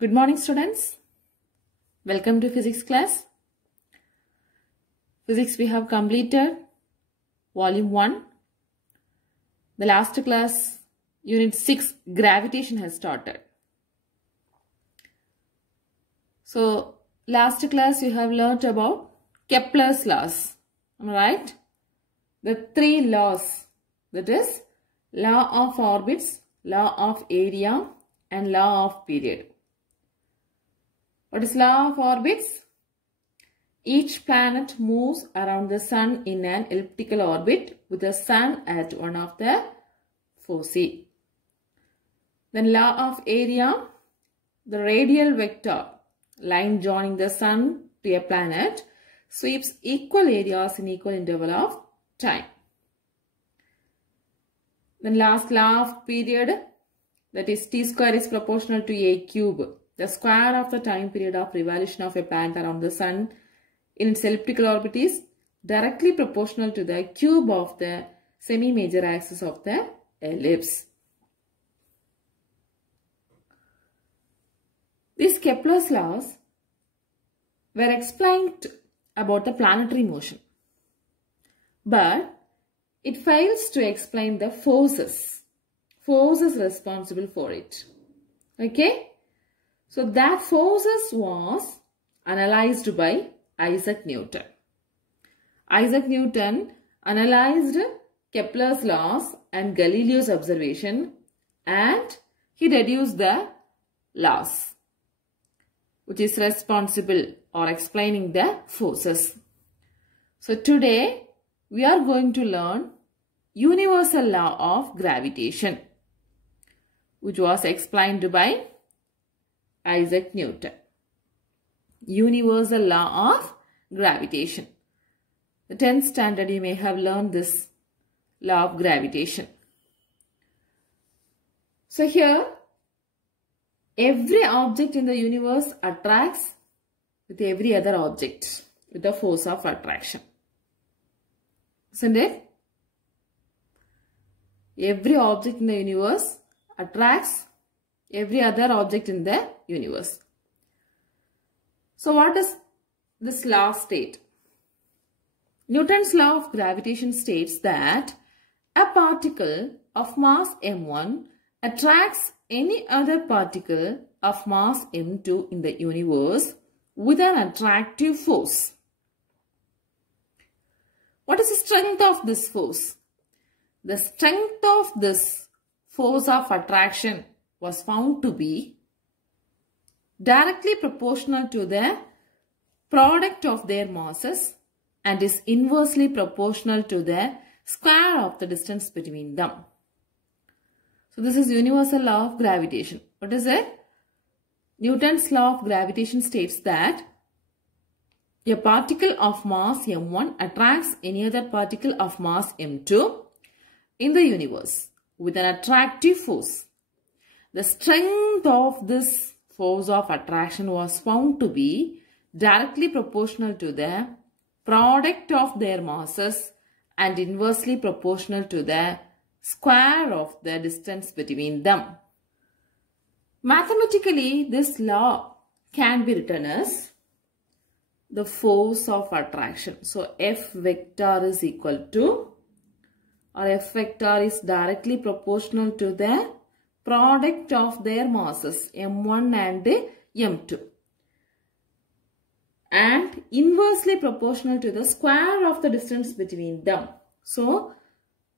Good morning, students. Welcome to physics class. Physics we have completed volume 1. The last class, unit 6, gravitation has started. So last class you have learnt about Kepler's laws. Am I right? The 3 laws, that is law of orbits, law of area and law of period. What is law of orbits? Each planet moves around the sun in an elliptical orbit with the sun at one of the foci. Then law of area, the radial vector line joining the sun to a planet sweeps equal areas in equal interval of time. Then last law of period, that is t square is proportional to a cube. The square of the time period of revolution of a planet around the sun in its elliptical orbit is directly proportional to the cube of the semi-major axis of the ellipse. These Kepler's laws were explained about the planetary motion, but it fails to explain the forces responsible for it. Okay? So that forces was analyzed by Isaac Newton. Isaac Newton analyzed Kepler's laws and Galileo's observation, and he deduced the laws which is responsible or explaining the forces. So today we are going to learn universal law of gravitation, which was explained by Isaac Newton. Universal law of gravitation. The 10th standard you may have learned this law of gravitation. So here every object in the universe attracts with every other object with the force of attraction. Isn't it? Every object in the universe attracts every other object in the universe. So what does this law state? Newton's law of gravitation states that a particle of mass m1 attracts any other particle of mass m2 in the universe with an attractive force. What is the strength of this force? The strength of this force of attraction was found to be directly proportional to the product of their masses and is inversely proportional to the square of the distance between them. So this is universal law of gravitation. What is it? Newton's law of gravitation states that a particle of mass m1 attracts any other particle of mass m2 in the universe with an attractive force. The strength of this force of attraction was found to be directly proportional to the product of their masses and inversely proportional to the square of the distance between them. Mathematically, this law can be written as the force of attraction. So F vector is equal to, or F vector is directly proportional to the product of their masses m1 and m2 and inversely proportional to the square of the distance between them. So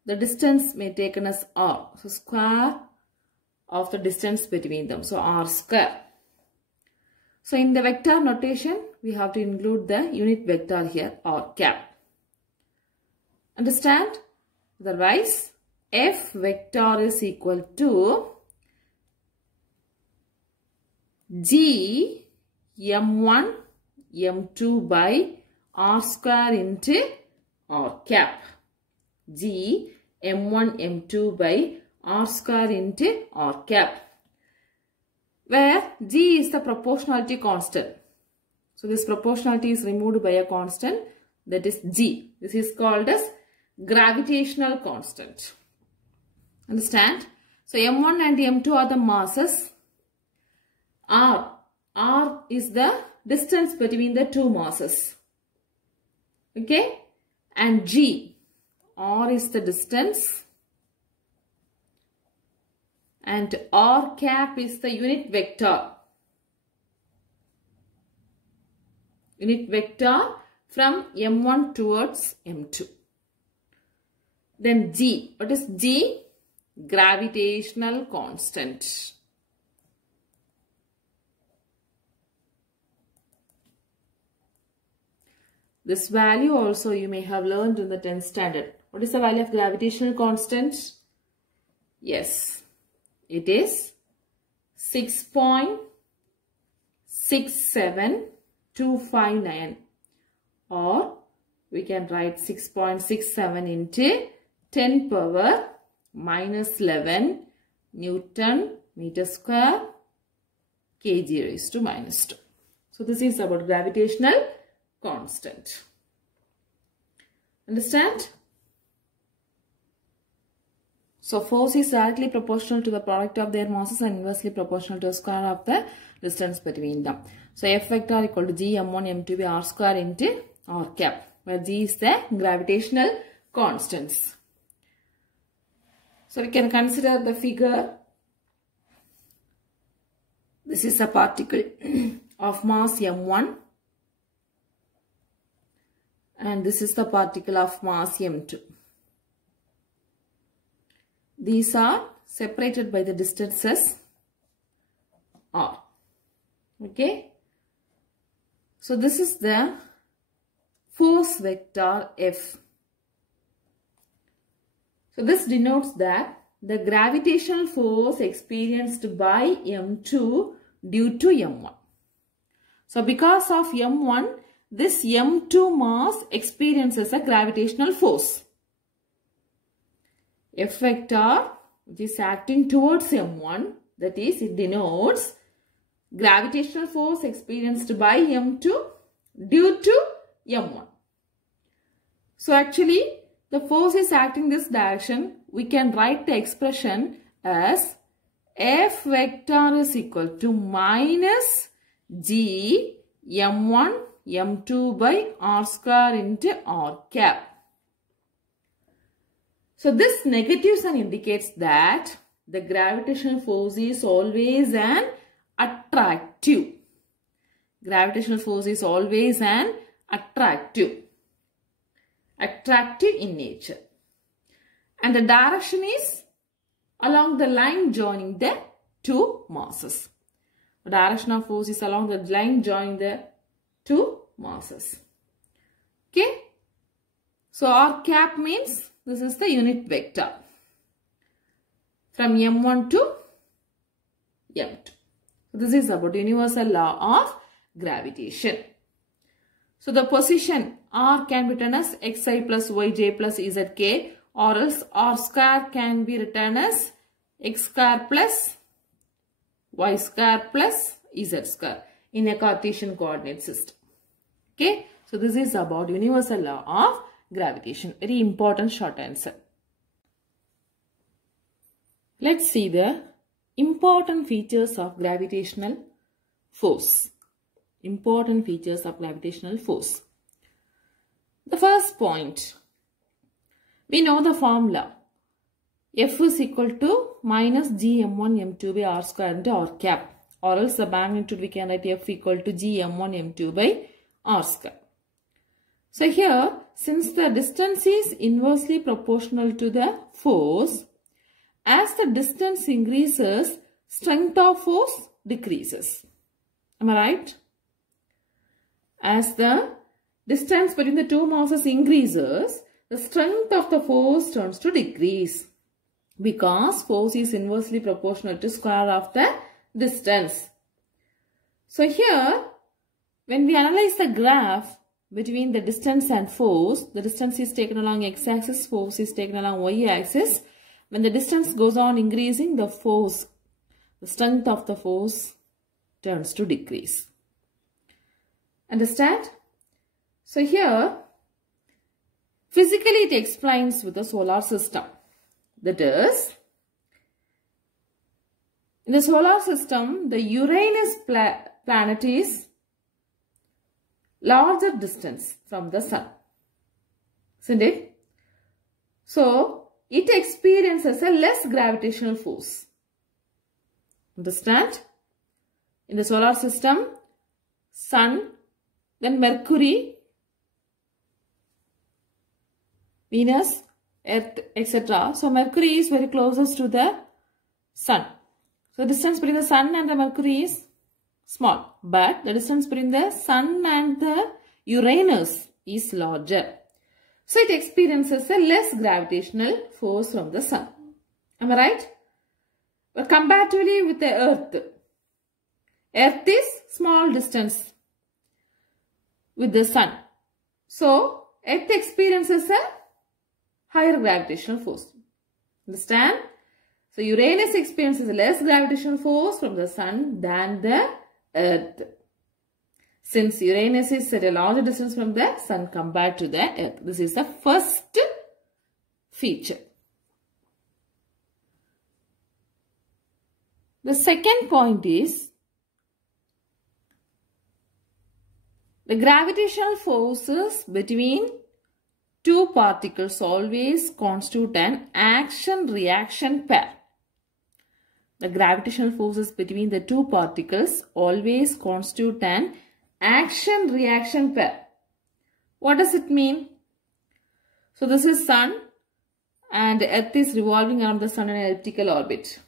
the distance may be taken as r. So square of the distance between them. So r square. So in the vector notation we have to include the unit vector here, r cap. Understand? Otherwise F vector is equal to G m1 m2 by r square into r cap. G m1 m2 by r square into r cap, where G is the proportionality constant. So this proportionality is removed by a constant, that is G. This is called as gravitational constant. Understand? So M1 and M2 are the masses. R is the distance between the two masses. Okay. And G, R is the distance. And R cap is the unit vector. Unit vector from M1 towards M2. Then G. What is G? Gravitational constant. This value also you may have learned in the 10th standard. What is the value of gravitational constant? Yes, it is 6.67259, or we can write 6.67 into 10 power minus 11 Newton meter square kg raised to minus 2. So this is about gravitational constant. Understand? So force is directly proportional to the product of their masses and inversely proportional to the square of the distance between them. So F vector equal to G M1 M2 by R square into R cap, where G is the gravitational constants. So we can consider the figure. This is a particle of mass M1. And this is the particle of mass M2. These are separated by the distances R. Okay. So this is the force vector F. So this denotes that the gravitational force experienced by M2 due to M1. So because of M1, this M2 mass experiences a gravitational force. F vector, which is acting towards M1, that is, it denotes gravitational force experienced by M2 due to M1. So actually, the force is acting this direction. We can write the expression as F vector is equal to minus G M1 M2 by R square into R cap. So this negative sign indicates that the gravitational force is always an attractive. Gravitational force is always an attractive in nature. And the direction is along the line joining the two masses. The direction of force is along the line joining the two masses. Okay. So R cap means this is the unit vector from M1 to M2. This is about universal law of gravitation. So the position R can be written as xi plus yj plus zk, or else R square can be written as x square plus y square plus z square in a Cartesian coordinate system. Okay. So this is about universal law of gravitation. Very important short answer. Let's see the important features of gravitational force. Important features of gravitational force. The first point, we know the formula. F is equal to minus G M1 M2 by R square into R cap, or else the magnitude we can write F equal to G M1 M2 by R square. So here, since the distance is inversely proportional to the force, as the distance increases, strength of force decreases. Am I right? As the distance between the two masses increases, the strength of the force turns to decrease, because force is inversely proportional to square of the distance. So here, when we analyze the graph between the distance and force, the distance is taken along x-axis, force is taken along y-axis. When the distance goes on increasing, the force, the strength of the force turns to decrease. Understand? So here, physically it explains with the solar system. That is, in the solar system, the Uranus planet is larger distance from the sun, isn't it? So, it experiences a less gravitational force. Understand? In the solar system, sun, then Mercury, Venus, Earth, etc. So, Mercury is very closest to the sun. So, the distance between the sun and the Mercury is small. But the distance between the sun and the Uranus is larger. So, it experiences a less gravitational force from the sun. Am I right? But comparatively with the Earth, Earth is small distance with the sun. So, Earth experiences a higher gravitational force. Understand? So, Uranus experiences less gravitational force from the sun than the Earth. Since Uranus is at a larger distance from the sun compared to the Earth. This is the first feature. The second point is the gravitational forces between two particles always constitute an action-reaction pair. The gravitational forces between the two particles always constitute an action-reaction pair. What does it mean? So this is sun and Earth is revolving around the sun in an elliptical orbit.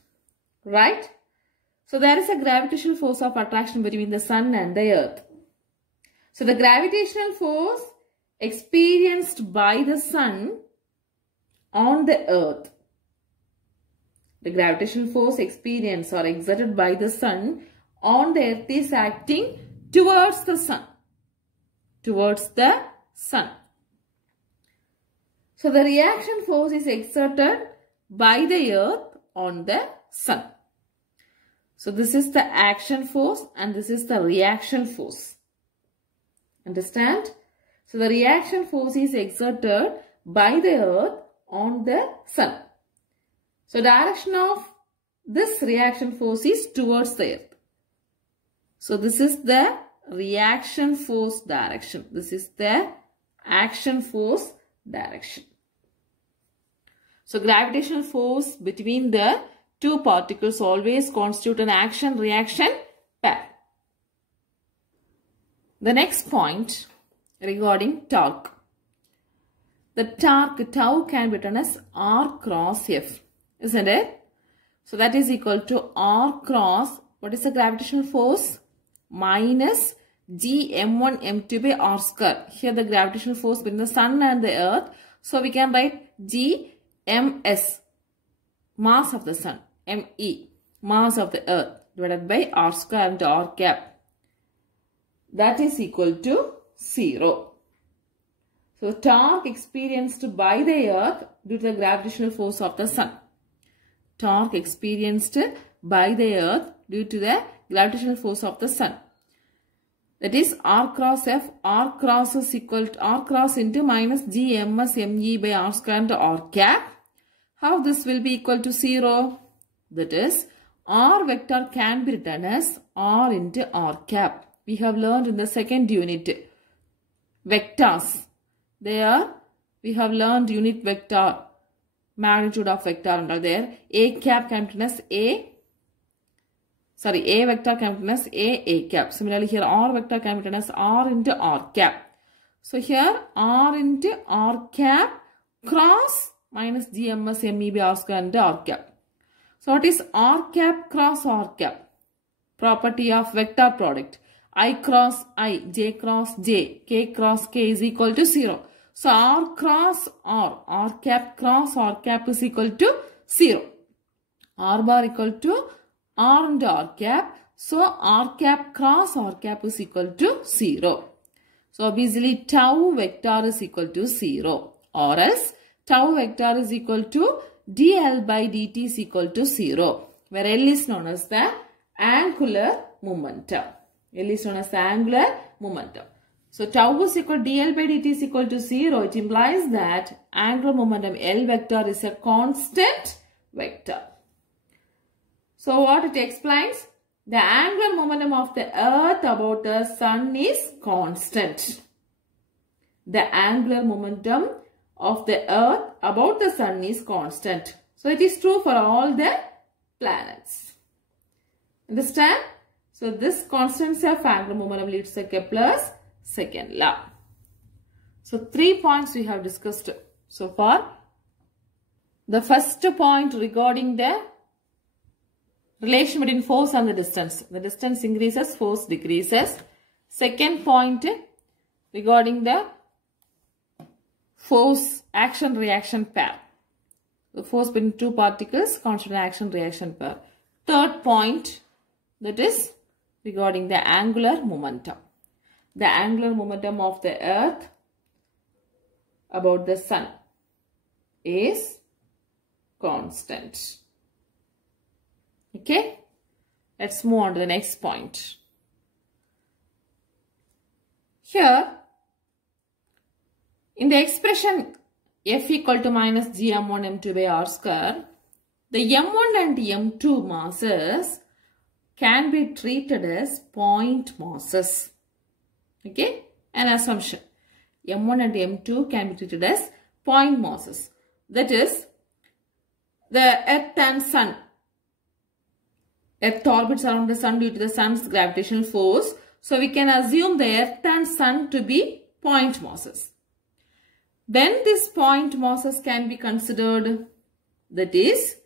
Right? So there is a gravitational force of attraction between the sun and the Earth. So the gravitational force experienced by the sun on the Earth. The gravitational force experienced or exerted by the sun on the Earth is acting towards the sun. Towards the sun. So the reaction force is exerted by the Earth on the sun. So this is the action force and this is the reaction force. Understand? So the reaction force is exerted by the Earth on the sun. So direction of this reaction force is towards the Earth. So this is the reaction force direction. This is the action force direction. So gravitational force between the two particles always constitute an action-reaction pair. The next point regarding torque. The torque tau can be written as R cross F, isn't it? So that is equal to R cross, what is the gravitational force? Minus G m1 m2 by R square. Here the gravitational force between the sun and the Earth. So we can write G ms, mass of the sun, me, mass of the Earth, divided by R square into R cap. That is equal to 0. So torque experienced by the Earth due to the gravitational force of the sun. Torque experienced by the Earth due to the gravitational force of the sun. That is R cross F. R cross is equal to R cross into minus G ms me by R square into R cap. How this will be equal to 0? That is R vector can be written as R into R cap. We have learned in the second unit vectors. There we have learned unit vector, magnitude of vector under there. A cap can be written as A vector can be written as A cap. Similarly here R vector can be written as R into R cap. So here R into R cap cross minus GMS ME by R square into R cap. So what is R cap cross R cap? Property of vector product. I cross I, J cross J, K cross K is equal to 0. So R cross R cap cross R cap is equal to 0. R bar equal to R into R cap. So R cap cross R cap is equal to 0. So obviously tau vector is equal to 0. Or else tau vector is equal to dl by dt is equal to 0. Where L is known as the angular momentum. L is known as the angular momentum. So tau is equal to dl by dt is equal to 0. It implies that angular momentum L vector is a constant vector. So what it explains? the angular momentum of the earth about the sun is constant. The angular momentum of the earth about the sun is constant. So it is true for all the planets. Understand? So this constancy of angular momentum leads to Kepler's second law. So 3 points we have discussed so far. The first point regarding the relation between force and the distance. The distance increases, force decreases. Second point regarding the force action-reaction pair. The force between two particles, constant action-reaction pair. Third point, that is regarding the angular momentum. The angular momentum of the earth about the sun is constant. Okay, let's move on to the next point. Here, in the expression F equal to minus g m1 m2 by r square, the m1 and m2 masses can be treated as point masses. Okay, an assumption. M1 and M2 can be treated as point masses. That is, the earth and sun. Earth orbits around the sun due to the sun's gravitational force. So we can assume the earth and sun to be point masses. When these point masses can be considered, that is,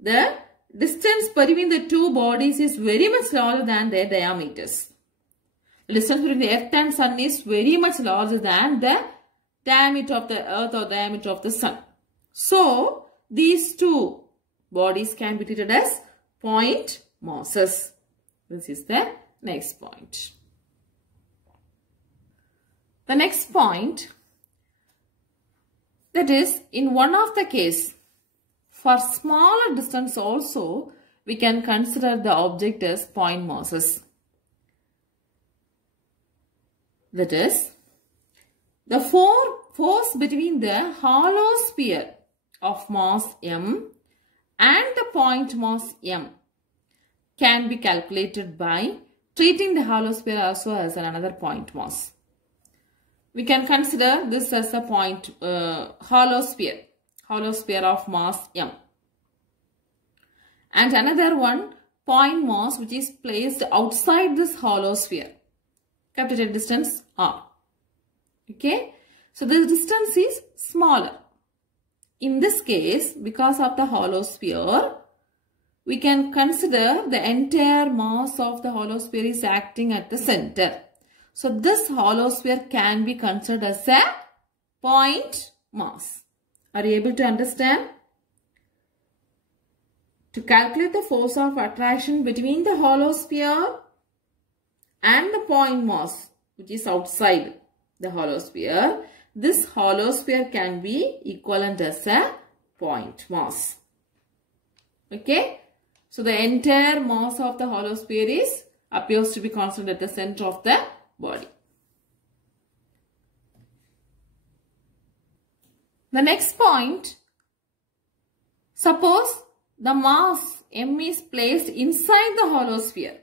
the distance between the two bodies is very much larger than their diameters. The distance between the earth and sun is very much larger than the diameter of the earth or diameter of the sun. So, these two bodies can be treated as point masses. This is the next point. The next point, that is, in one of the case, for smaller distance also, we can consider the object as point masses. That is, the force between the hollow sphere of mass m and the point mass m can be calculated by treating the hollow sphere also as another point mass. We can consider this as a point hollow sphere of mass m. And another one, point mass, which is placed outside this hollow sphere, kept at a distance r. Okay, so the distance is smaller. In this case, because of the hollow sphere, we can consider the entire mass of the hollow sphere is acting at the center. So this hollow sphere can be considered as a point mass. Are you able to understand? To calculate the force of attraction between the hollow sphere and the point mass, which is outside the hollow sphere, this hollow sphere can be equivalent as a point mass. Okay, so the entire mass of the hollow sphere appears to be constant at the center of the body. The next point, suppose the mass m is placed inside the hollow sphere.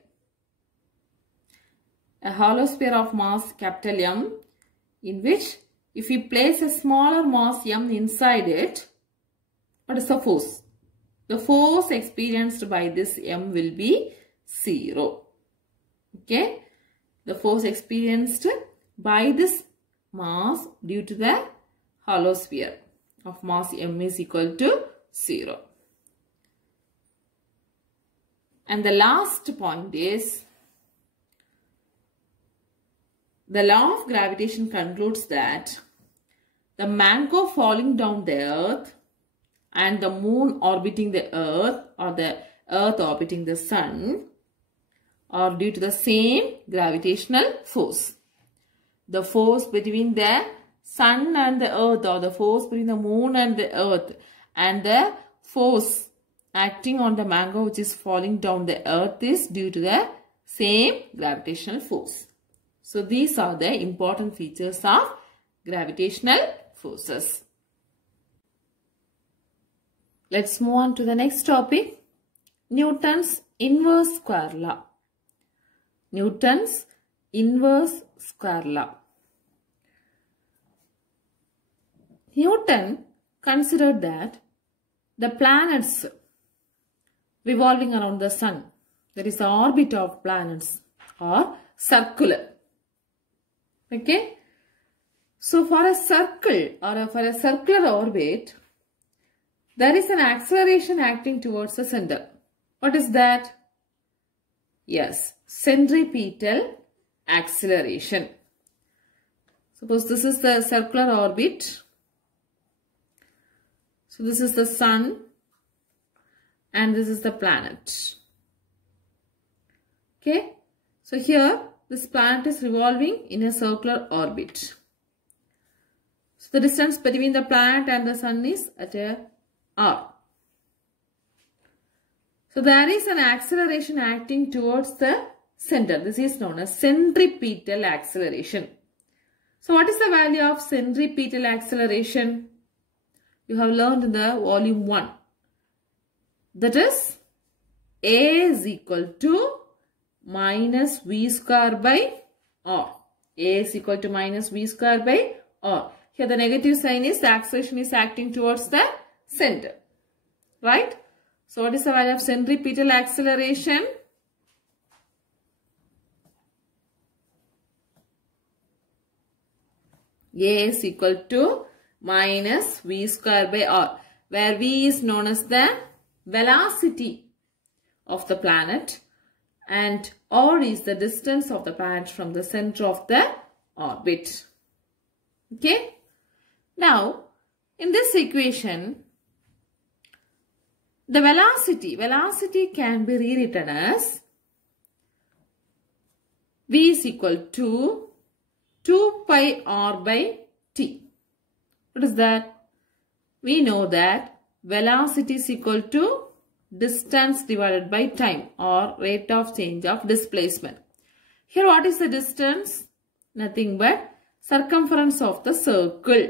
A hollow sphere of mass capital M, in which if we place a smaller mass m inside it, what is the force? The force experienced by this m will be 0. Okay, the force experienced by this mass due to the hollow sphere of mass m is equal to 0. And the last point is, the law of gravitation concludes that the mango falling down the earth and the moon orbiting the earth, or the earth orbiting the sun, are due to the same gravitational force. The force between the sun and the earth, or the force between the moon and the earth, and the force acting on the mango which is falling down the earth is due to the same gravitational force. So these are the important features of gravitational forces. Let's move on to the next topic, Newton's inverse square law. Newton's inverse square law. Newton considered that the planets revolving around the sun, that is the orbit of planets, are circular. Okay? So for a circle or for a circular orbit, there is an acceleration acting towards the center. What is that? Yes, centripetal acceleration. Suppose this is the circular orbit. So this is the sun and this is the planet. Okay. So here this planet is revolving in a circular orbit. So the distance between the planet and the sun is at a r. So there is an acceleration acting towards the center. This is known as centripetal acceleration. So what is the value of centripetal acceleration? You have learned in the volume 1. That is A is equal to minus V square by R. A is equal to minus V square by R. Here the negative sign is the acceleration is acting towards the center. Right? So what is the value of centripetal acceleration? A is equal to minus V square by R, where V is known as the velocity of the planet and R is the distance of the planet from the center of the orbit. Okay. Now, in this equation, the velocity can be rewritten as V is equal to 2 pi r by t. What is that? We know that velocity is equal to distance divided by time or rate of change of displacement. Here what is the distance? Nothing but circumference of the circle.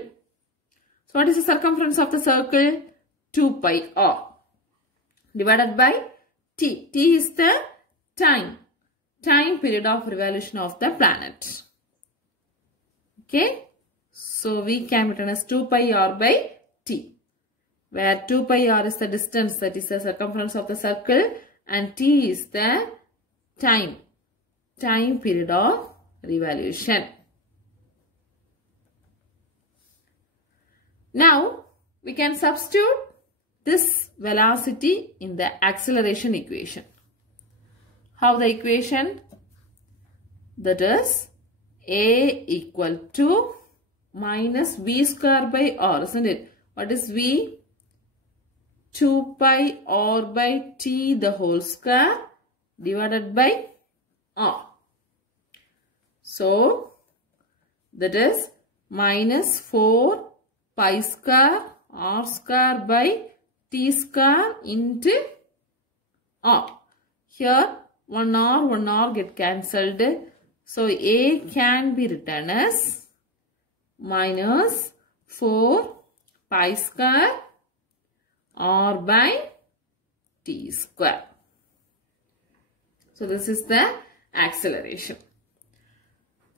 So what is the circumference of the circle? 2 pi r divided by t. T is the time period of revolution of the planet. Okay. So we can written as 2 pi r by t, where 2 pi r is the distance, that is the circumference of the circle, and t is the time period of revolution. Now we can substitute this velocity in the acceleration equation. How the equation? That is A equal to minus V square by R, isn't it? What is V? 2 pi R by T the whole square divided by R. So, that is minus 4 pi square R square by T square into R. Here 1 R get cancelled. So, A can be written as minus 4 pi square R by T square. So, this is the acceleration.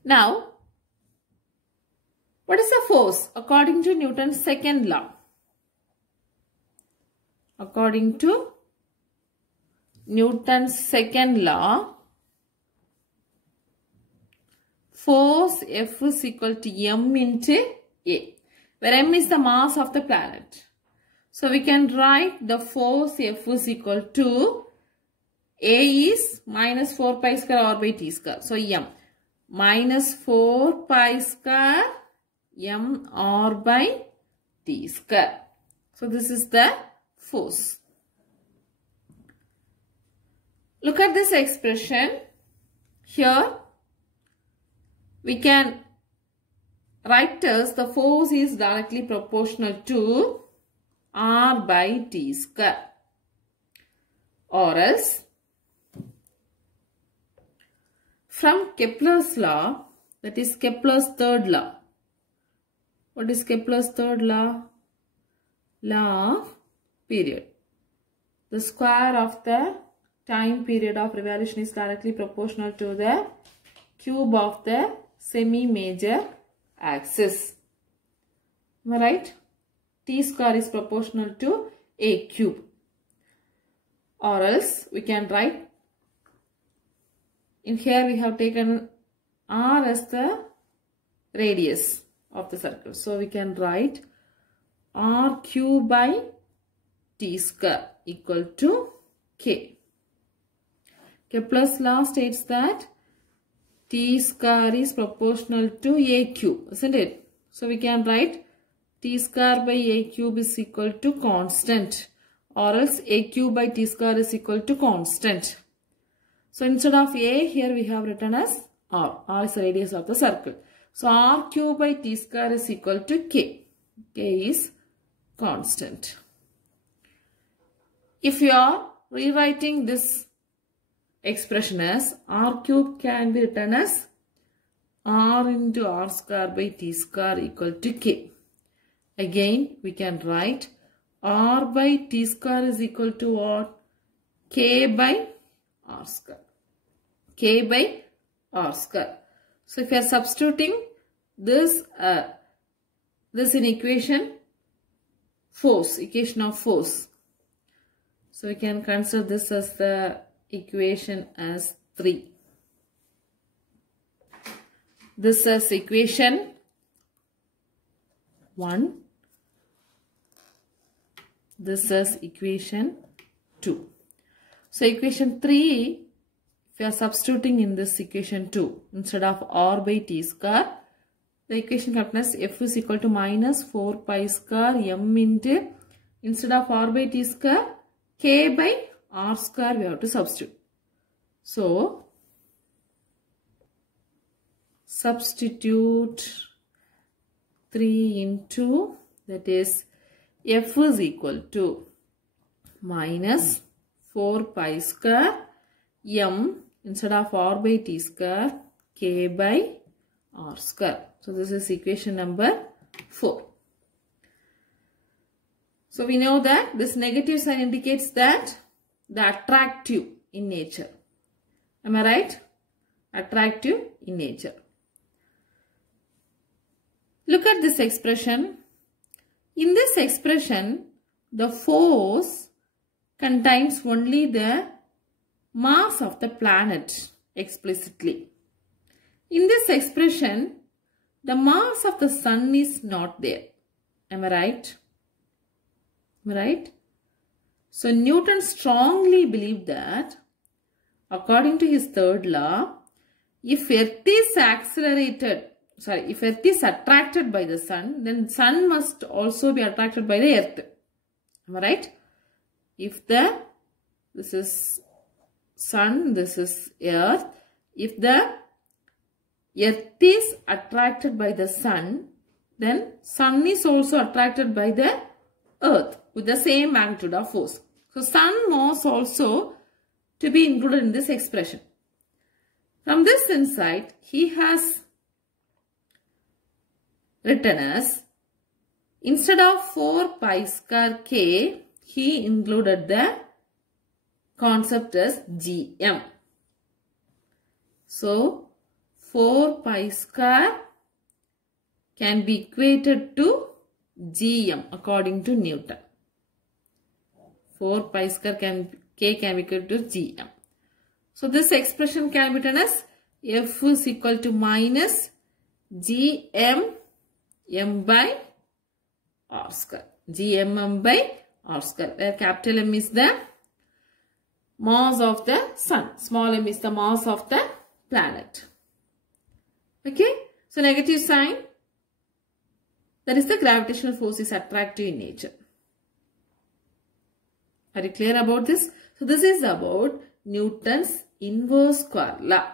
Now, what is the force according to Newton's second law? According to Newton's second law, force F is equal to m into A, where m is the mass of the planet. So we can write the force F is equal to A is minus 4 pi square R by T square. So m minus 4 pi square m R by T square. So this is the force. Look at this expression. Here we can write as the force is directly proportional to R by T square, or else from Kepler's law, that is Kepler's third law. What is Kepler's third law? Law of period. The square of the time period of revolution is directly proportional to the cube of the semi-major axis. Am I right? T square is proportional to a cube. Or else we can write, in here we have taken R as the radius of the circle. So we can write R cube by T square equal to K. Kepler's law states that T square is proportional to A cube, isn't it? So we can write T square by A cube is equal to constant, or else A cube by T square is equal to constant. So instead of A, here we have written as R. R is the radius of the circle. So R cube by T square is equal to K. K is constant. If you are rewriting this expression as R cube, can be written as R into R square by T square equal to K. Again, we can write R by T square is equal to what? K by R square. K by R square. So if you are substituting this in equation of force. So we can consider this as the equation as 3. This is equation 1. This is equation 2. So equation 3, if you are substituting in this equation 2, instead of R by T square, the equation comes F is equal to minus 4 pi square M into, instead of R by T square, K by R square we have to substitute. So, substitute 3 into, that is, F is equal to minus 4 pi square M, instead of R by T square, K by R square. So this is equation number 4. So we know that this negative sign indicates that the attractive in nature. Am I right? Attractive in nature. Look at this expression. In this expression, the force contains only the mass of the planet explicitly. In this expression, the mass of the sun is not there. Am I right? Am I right? So Newton strongly believed that, according to his third law, if Earth is attracted by the sun, then sun must also be attracted by the Earth. Am I right? If this is sun, this is Earth. If the Earth is attracted by the sun, then sun is also attracted by the Earth with the same magnitude of force. So sun was also to be included in this expression. From this insight, he has written as, instead of 4 pi square K, he included the concept as GM. So 4 pi square can be equated to GM according to Newton. 4 pi square K can be equal to GM. So this expression can be written as F is equal to minus GM M by R square. GM M by R square, where capital M is the mass of the sun, small m is the mass of the planet. Okay, so negative sign, that is the gravitational force is attractive in nature. Are you clear about this? So this is about Newton's inverse square law.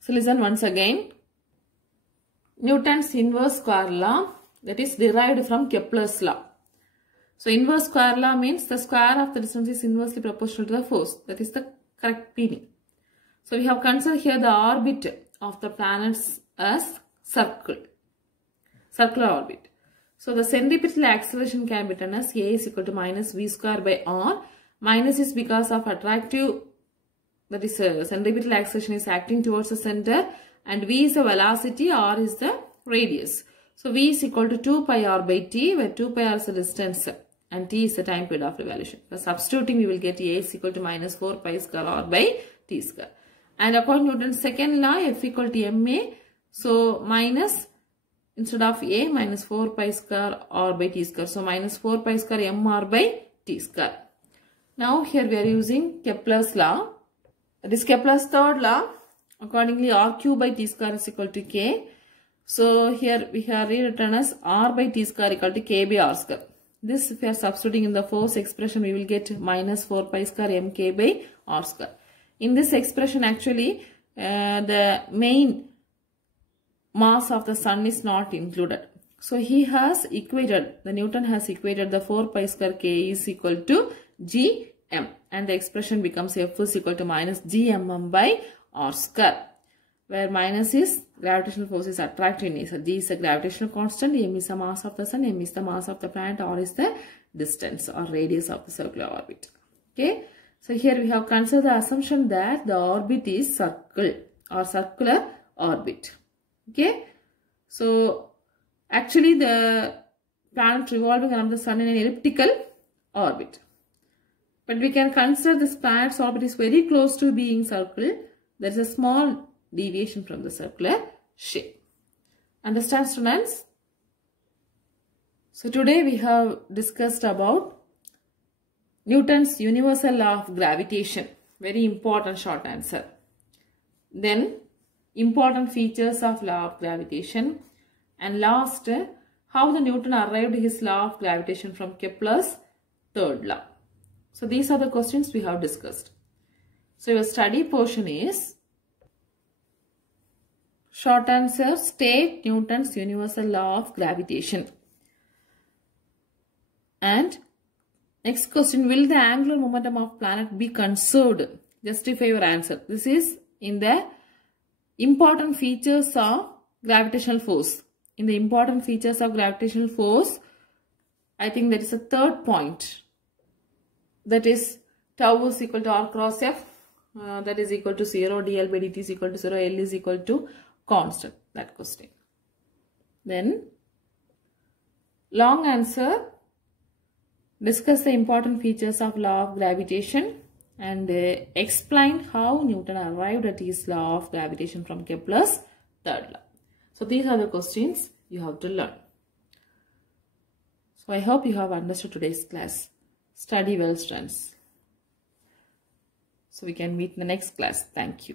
So listen once again. Newton's inverse square law, that is derived from Kepler's law. So inverse square law means the square of the distance is inversely proportional to the force. That is the correct meaning. So we have considered here the orbit of the planets as circular orbit. So the centripetal acceleration can be written as A is equal to minus V square by R. Minus is because of attractive, that is centripetal acceleration is acting towards the center, and V is the velocity, R is the radius. So V is equal to 2 pi R by T, where 2 pi R is the distance and T is the time period of revolution. For substituting, we will get A is equal to minus 4 pi square R by T square. And according to Newton's second law, F equal to ma. So minus, instead of A, minus 4 pi square R by T square. So minus 4 pi square mR by T square. Now here we are using Kepler's law. That is Kepler's third law. Accordingly, R cube by T square is equal to K. So here we have rewritten as R by T square equal to K by R square. This, if we are substituting in the force expression, we will get minus 4 pi square mk by R square. In this expression, actually, the main mass of the sun is not included. So he has equated, the Newton has equated the 4 pi square K is equal to Gm, and the expression becomes F is equal to minus Gmm by R square, where minus is gravitational force is attractive nature. G is a gravitational constant, m is the mass of the sun, m is the mass of the planet, R is the distance or radius of the circular orbit. Okay. So here we have considered the assumption that the orbit is circle or circular orbit. Okay. So actually the planet revolving around the sun in an elliptical orbit. But we can consider this planet's orbit is very close to being circle. There is a small deviation from the circular shape. Understand, students? So today we have discussed about Newton's universal law of gravitation. Very important short answer. Then important features of law of gravitation. And last, how the Newton arrived his law of gravitation from Kepler's third law. So these are the questions we have discussed. So your study portion is short answer, state Newton's universal law of gravitation. And next question, will the angular momentum of planet be conserved? Justify your answer. This is in the important features of gravitational force. In the important features of gravitational force, I think that is a third point. That is tau is equal to R cross F. That is equal to 0. dl by dt is equal to 0. L is equal to constant. That question. Then long answer. Discuss the important features of law of gravitation and explain how Newton arrived at his law of gravitation from Kepler's third law. So these are the questions you have to learn. So I hope you have understood today's class. Study well, students. So we can meet in the next class. Thank you.